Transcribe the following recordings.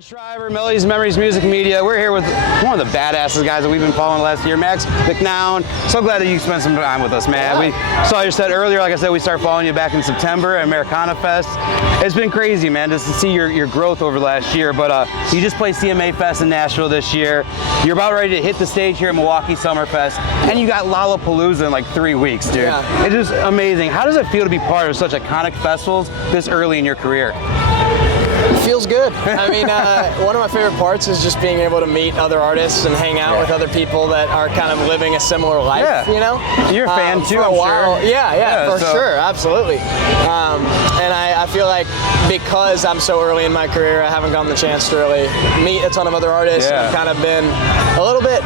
Shriver, Millie's Memories Music Media. We're here with one of the badasses guys that we've been following last year, Max McNown. So glad that you spent some time with us, man. Yeah. We saw your set earlier. Like I said, we started following you back in September at Americana Fest. It's been crazy, man, just to see your growth over the last year. But you just played CMA Fest in Nashville this year. You're about ready to hit the stage here at Milwaukee Summerfest, and you got Lollapalooza in like 3 weeks, dude. Yeah. It is amazing. How does it feel to be part of such iconic festivals this early in your career? Feels good. I mean, one of my favorite parts is just being able to meet other artists and hang out with other people that are kind of living a similar life, you know? You're a fan too, for a I'm while. sure. Yeah, for sure, absolutely. And I feel like because I'm so early in my career, I haven't gotten the chance to really meet a ton of other artists. Yeah. I've kind of been a little bit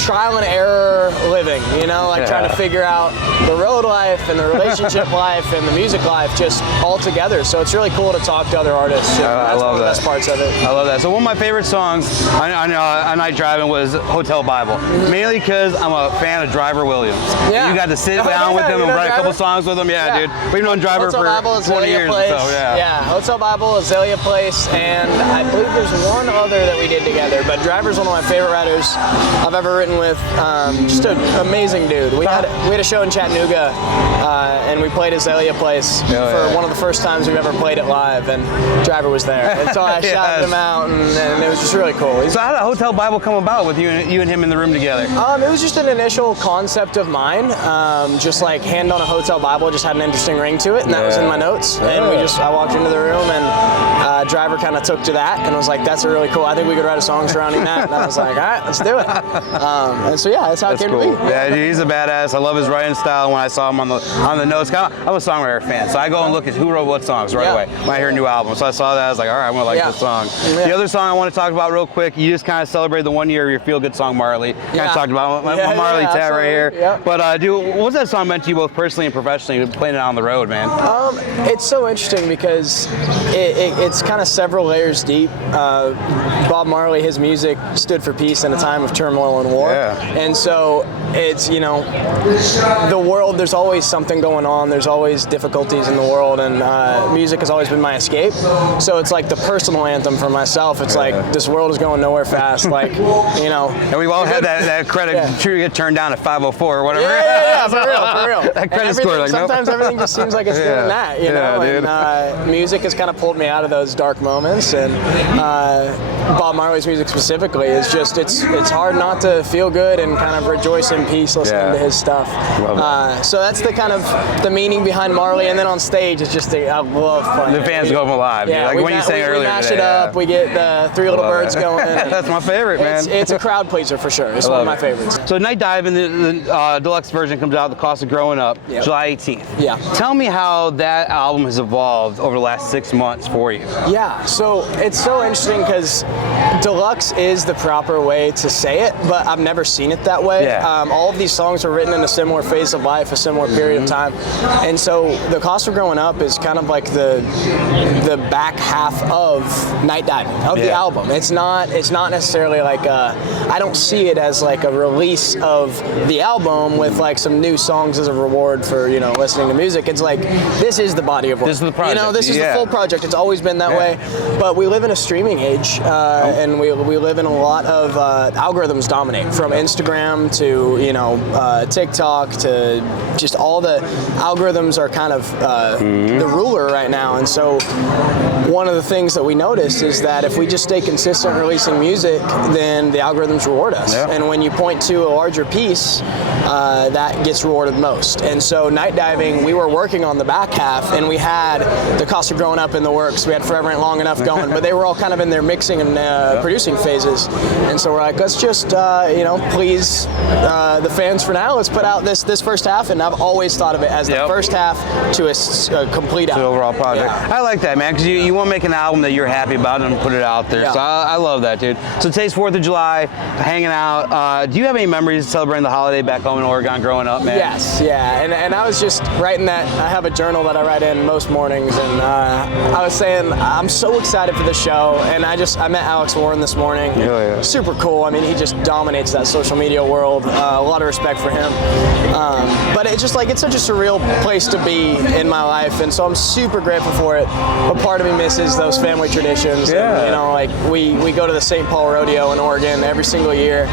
trial and error living, you know, like trying to figure out the road life and the relationship life and the music life just all together. So it's really cool to talk to other artists. That's one of the best parts of it. I love that. So one of my favorite songs on Night Driving was Hotel Bible, mainly because I'm a fan of Driver Williams. Yeah. You got to sit down with him and write a couple songs with him. Yeah, dude. We've known Driver Hotel for Bible, 20 years Place. or so. Yeah, Hotel Bible, Azalea Place, and I believe there's one other that we did together. But Driver's one of my favorite writers I've ever written with. Just an amazing dude. We had a show in Chattanooga, and we played Azalea Place for one of the first times we've ever played it live, and Driver was there. And so I shouted him out, and it was just really cool. So how did Hotel Bible come about with you and him in the room together? It was just an initial concept of mine. Just like Hand on a Hotel Bible just had an interesting ring to it, and that was in my notes. And I walked into the room, and Driver kind of took to that, and I was like, that's a really cool. I think we could write a song surrounding that. And I was like, all right, let's do it. And so yeah, that's how it came to be. Yeah, dude, he's a badass. I love his writing style. When I saw him on the notes, I'm a songwriter fan, so I go and look at who wrote what songs right away when I hear a new album. So I saw that, I was like, all right, I'm gonna like this song. The other song I want to talk about real quick, you just kind of celebrated the 1 year of your feel good song Marley. Kind of talked about my Marley tat right here. Yeah. But dude, what's that song meant to you both personally and professionally, playing it on the road, man? It's so interesting because it's kind of several layers deep. Bob Marley, his music stood for peace in a time of turmoil and war. And so it's, you know, the world, there's always something going on. There's always difficulties in the world, and music has always been my escape. So it's like the personal anthem for myself. It's like, this world is going nowhere fast. Like, you know. And we've all had that credit get turned down at 504 or whatever. Yeah, for real. That credit score, like, sometimes everything just seems like it's doing that, you know. And music has kind of pulled me out of those dark moments, and Bob Marley's music specifically is just, it's hard not to feel good and kind of rejoice in peace listening to his stuff. So that's the kind of the meaning behind Marley, and then on stage it's just I love playing. The fans go alive. Yeah, like when you sang earlier we mash today, it up. We get the Three Little Birds going. That's my favorite, man. It's a crowd pleaser for sure. It's one of my favorites. So Night Diving, the deluxe version comes out, The Cost of Growing Up, July 18th. Yeah. Tell me how that album has evolved over the last 6 months for you. Yeah, so it's so interesting because deluxe is the proper way to say it, but I've never seen it that way. All of these songs were written in a similar phase of life, a similar period of time. And so The Cost of Growing Up is kind of like the back half of Night Diving, of the album. It's not necessarily like I don't see it as like a release of the album with like some new songs as a reward for, you know, listening to music. It's like, this is the body of work. This is the project. You know, this is the full project. It's always been that way. But we live in a streaming age, and we live in a lot of algorithms dominate, from Instagram to, you know, TikTok to just all the algorithms are kind of the ruler right now. And so one of the things that we notice is that if we just stay consistent releasing music, then the algorithms reward us. And when you point to a larger piece, that gets rewarded most. And so Night Diving, we were working on the back half, and we had The Cost of Growing Up in the works. We had Forever Ain't Long Enough going, but they were all kind of in their mixing and producing phases. And so we're like, let's just, you know, please the fans for now, let's put out this first half. And I've always thought of it as the first half to a complete album. The overall project. I like that, man, because you want to make an album that you're happy about and put it out there. So I love that, dude. So today's 4th of July, hanging out. Do you have any memories of celebrating the holiday back home in Oregon growing up, man? Yes, and I was just writing that. I have a journal that I write in most mornings, and I was saying I'm so excited for the show, and I met Alex Warren this morning. Super cool. I mean, he just dominates that social media world. A lot of respect for him. But it's just like, it's such a surreal place to be in my life, and so I'm super grateful for it. But part of me misses those family traditions. Yeah. And, you know, like we go to the St. Paul Rodeo in Oregon every single year,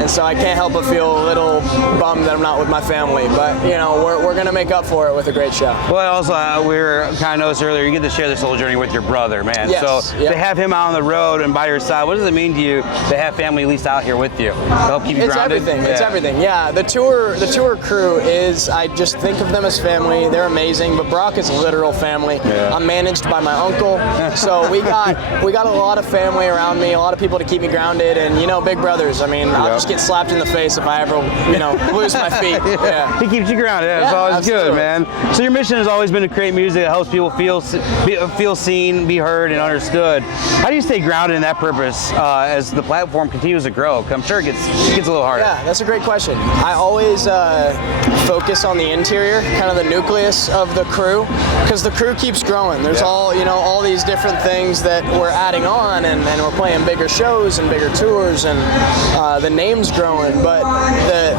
and so I can't help but feel a little bummed that I'm not with my family. But you know, we're gonna make up for it with a great show. Well, also we were kind of noticed earlier, you get to share this whole journey with your brother, man. Yes, So to have him out on the road and by your side, what does it mean to you to have family at least out here with you to help keep you It's grounded? everything. It's everything. Yeah, the tour crew is, I just think of them as family. They're amazing, but Brock is literal family. Yeah. I'm managed by my uncle, so we got a lot of family around me, a lot of people to keep me grounded, and you know, big brothers. I mean, I'll just get slapped in the face if I ever, you know, lose my feet. Yeah. He keeps you grounded. It's always absolutely. good, man. So your mission has always been to create music that helps people feel seen, be heard, and understood. How do you stay grounded in that purpose as the platform continues to grow? I'm sure it gets a little harder. Yeah, that's a great question. I always focus on the interior, kind of the nucleus of the crew, because the crew keeps growing. There's all these different things that we're adding on, and we're playing bigger shows and bigger tours, and the name's growing. But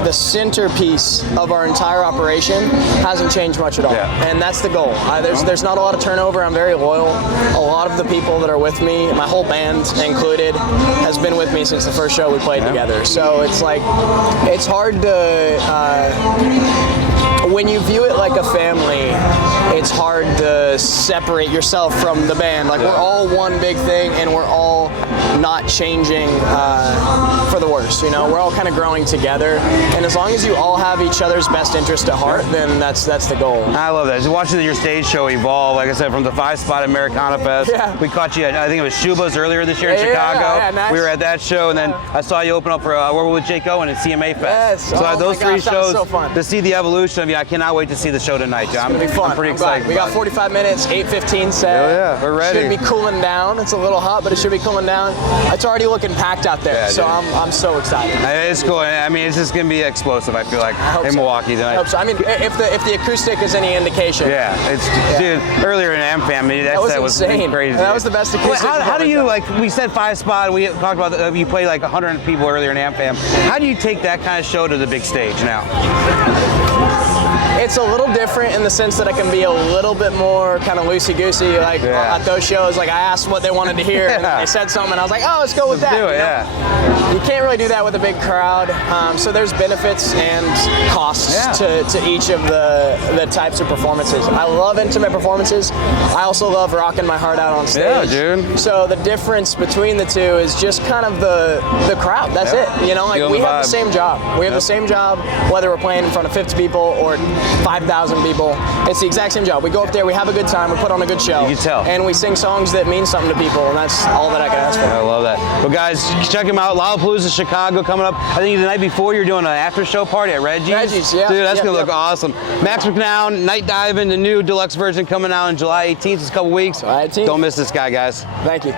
the centerpiece of our entire operation hasn't changed much at all, and that's the goal. There's not a lot of turnover. I'm very loyal. A lot of the people that are with me, my whole band included, has been with me since the first show we played together. So it's like, it's hard to, when you view it like a family, it's hard to separate yourself from the band. Like, we're all one big thing, and we're all not changing for the worse, you know? We're all kind of growing together, and as long as you all have each other's best interest at heart, then that's the goal. I love that. Just watching your stage show evolve, like I said, from the 5-spot Americana Fest. Yeah. We caught you at, I think it was Shuba's earlier this year in Chicago. Yeah, nice. We were at that show, and then I saw you open up for We're With Jake Owen at CMA Fest. Yes. So those three that was shows, so fun. to see the evolution of you, I cannot wait to see the show tonight, John. It'll be fun. I'm pretty excited. We got 45 minutes, 8:15 set. Hell yeah, we're ready. Should be cooling down. It's a little hot, but it should be cooling down. It's already looking packed out there, Yeah, so dude. I'm so excited. It's cool. I mean, it's just gonna be explosive. I feel like in Milwaukee tonight. I hope so. I mean, if the acoustic is any indication. Yeah, dude. Earlier in AmFam, that was set was insane. crazy. That was the best acoustic. How do we've you, ever like we said 5-spot? We talked about you play like 100 people earlier in AmFam. How do you take that kind of show to the big stage now? It's a little different in the sense that I can be a little bit more kind of loosey-goosey. Like at those shows, like I asked what they wanted to hear, and they said something, and I was like, oh, let's go with that. Do it, you know? You can't really do that with a big crowd. So there's benefits and costs to each of the types of performances. I love intimate performances. I also love rocking my heart out on stage. Yeah, dude. So the difference between the two is just kind of the crowd. That's it. You know, like we have the same job. We have the same job whether we're playing in front of 50 people or 5,000 people. It's the exact same job. We go up there, we have a good time, we put on a good show. You can tell. And we sing songs that mean something to people, and that's all that I can ask for. I love that. Well, guys, check him out. Lollapalooza Chicago coming up. I think the night before you're doing an after show party at Reggie's. Yeah. Dude, that's gonna look awesome. Max McNown, Night Diving, the new deluxe version coming out on July 18th. It's a couple weeks. July 18th. Don't miss this guy, guys. Thank you.